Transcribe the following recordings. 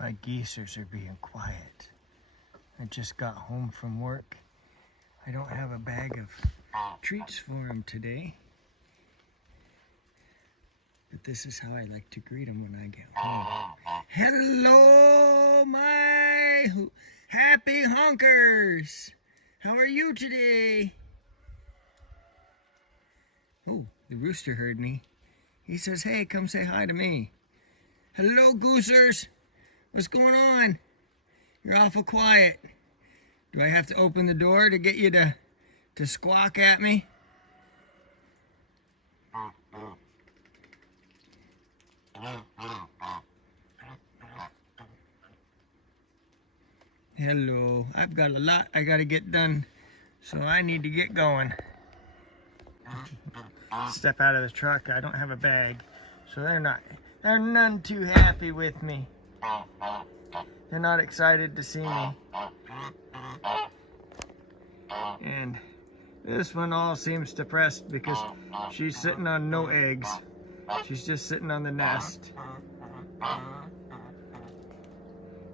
My geezers are being quiet. I just got home from work. I don't have a bag of treats for them today. But this is how I like to greet them when I get home. Hello, my happy honkers. How are you today? Oh, the rooster heard me. He says, hey, come say hi to me. Hello, goosers. What's going on? You're awful quiet. Do I have to open the door to get you to squawk at me? Hello. I've got a lot I gotta get done, so I need to get going. Step out of the truck. I don't have a bag, so they're none too happy with me. They're not excited to see me. And this one all seems depressed because she's sitting on no eggs. She's just sitting on the nest.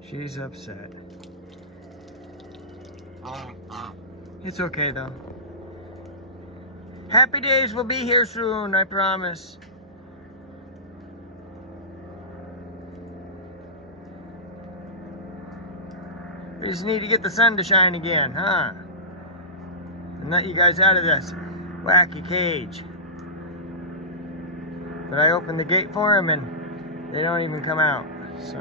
She's upset. It's okay though. Happy days will be here soon, I promise. We just need to get the sun to shine again, huh? And let you guys out of this wacky cage. But I opened the gate for them and they don't even come out, so.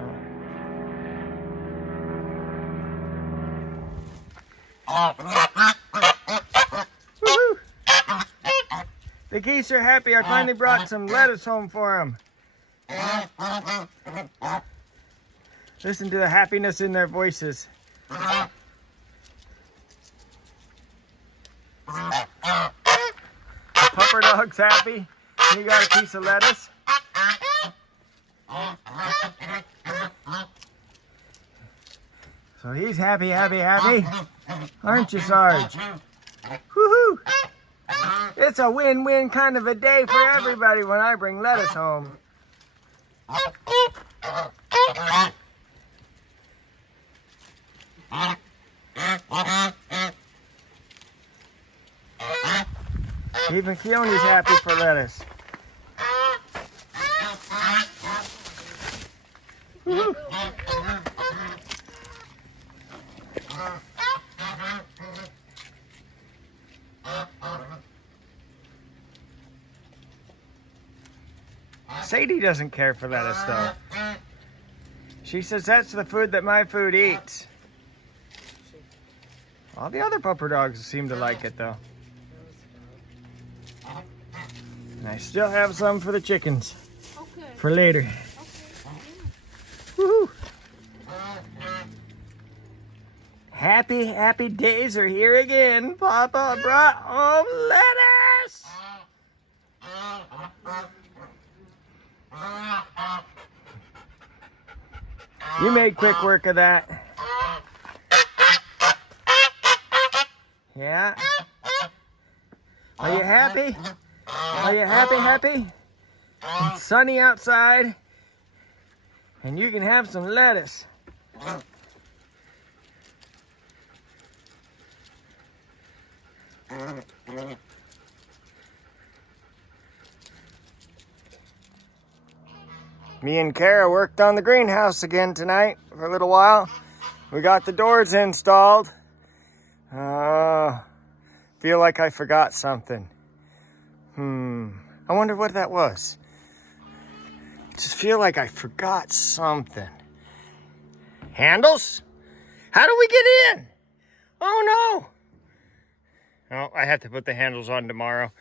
Woohoo! The geese are happy. I finally brought some lettuce home for them. Listen to the happiness in their voices. The pupper dog's happy. He got a piece of lettuce. So he's happy, happy, happy. Aren't you, Sarge? Woohoo! It's a win-win kind of a day for everybody when I bring lettuce home. Even Keone's happy for lettuce. Woo-hoo. Sadie doesn't care for lettuce though. She says that's the food that my food eats. All the other pupper dogs seem to like it though. And I still have some for the chickens. Okay. For later. Okay. Woohoo! Happy, happy days are here again. Papa brought home lettuce! You made quick work of that. Yeah? Are you happy? Are you happy? It's sunny outside, and you can have some lettuce. Me and Kara worked on the greenhouse again tonight for a little while. We got the doors installed. Feel like I forgot something. I wonder what that was. Just feel like I forgot something. Handles? How do we get in? Oh no. Oh, I have to put the handles on tomorrow.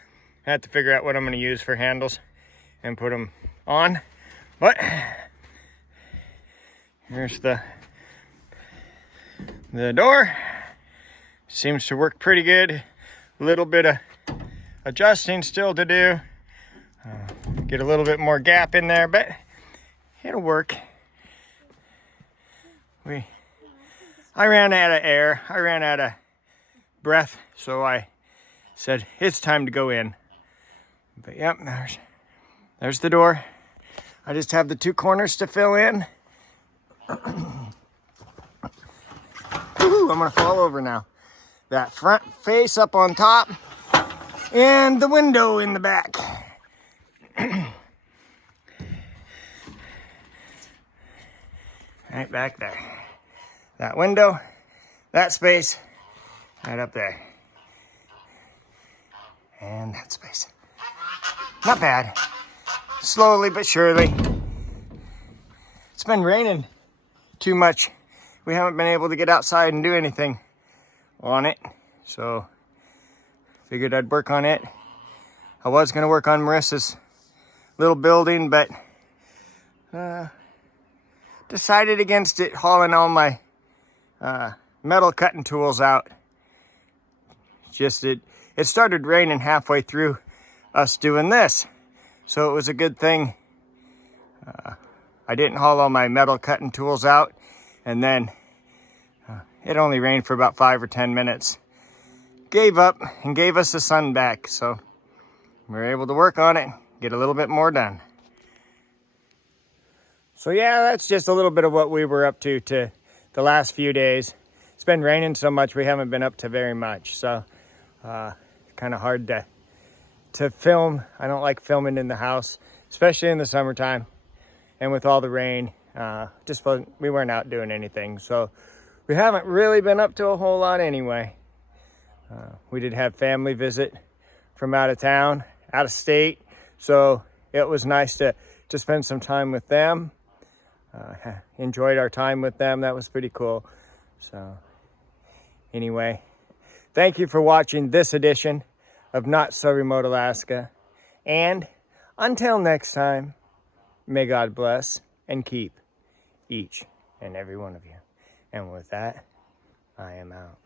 I have to figure out what I'm going to use for handles and put them on. But here's the door. Seems to work pretty good. A little bit of adjusting still to do. Get a little bit more gap in there, but it'll work. I ran out of air. I ran out of breath, so I said it's time to go in. But yep, there's the door. I just have the 2 corners to fill in. Ooh, I'm gonna fall over now. That front face up on top and the window in the back. Right back there. That window, that space, right up there. And that space. Not bad. Slowly but surely. It's been raining too much. We haven't been able to get outside and do anything on it. So figured I'd work on it. I was gonna work on Marissa's little building, but decided against it, hauling all my metal cutting tools out. It started raining halfway through us doing this. So it was a good thing I didn't haul all my metal cutting tools out, and then it only rained for about 5 or 10 minutes. Gave up and gave us the sun back, so we were able to work on it, get a little bit more done. So yeah, that's just a little bit of what we were up to the last few days. It's been raining so much we haven't been up to very much, so kind of hard to film. I don't like filming in the house, especially in the summertime. And with all the rain, we weren't out doing anything. So we haven't really been up to a whole lot anyway. We did have family visit from out of town, out of state. So it was nice to spend some time with them. Enjoyed our time with them. That was pretty cool. So anyway, thank you for watching this edition of Not So Remote Alaska. And until next time, may God bless and keep each and every one of you. And with that, I am out.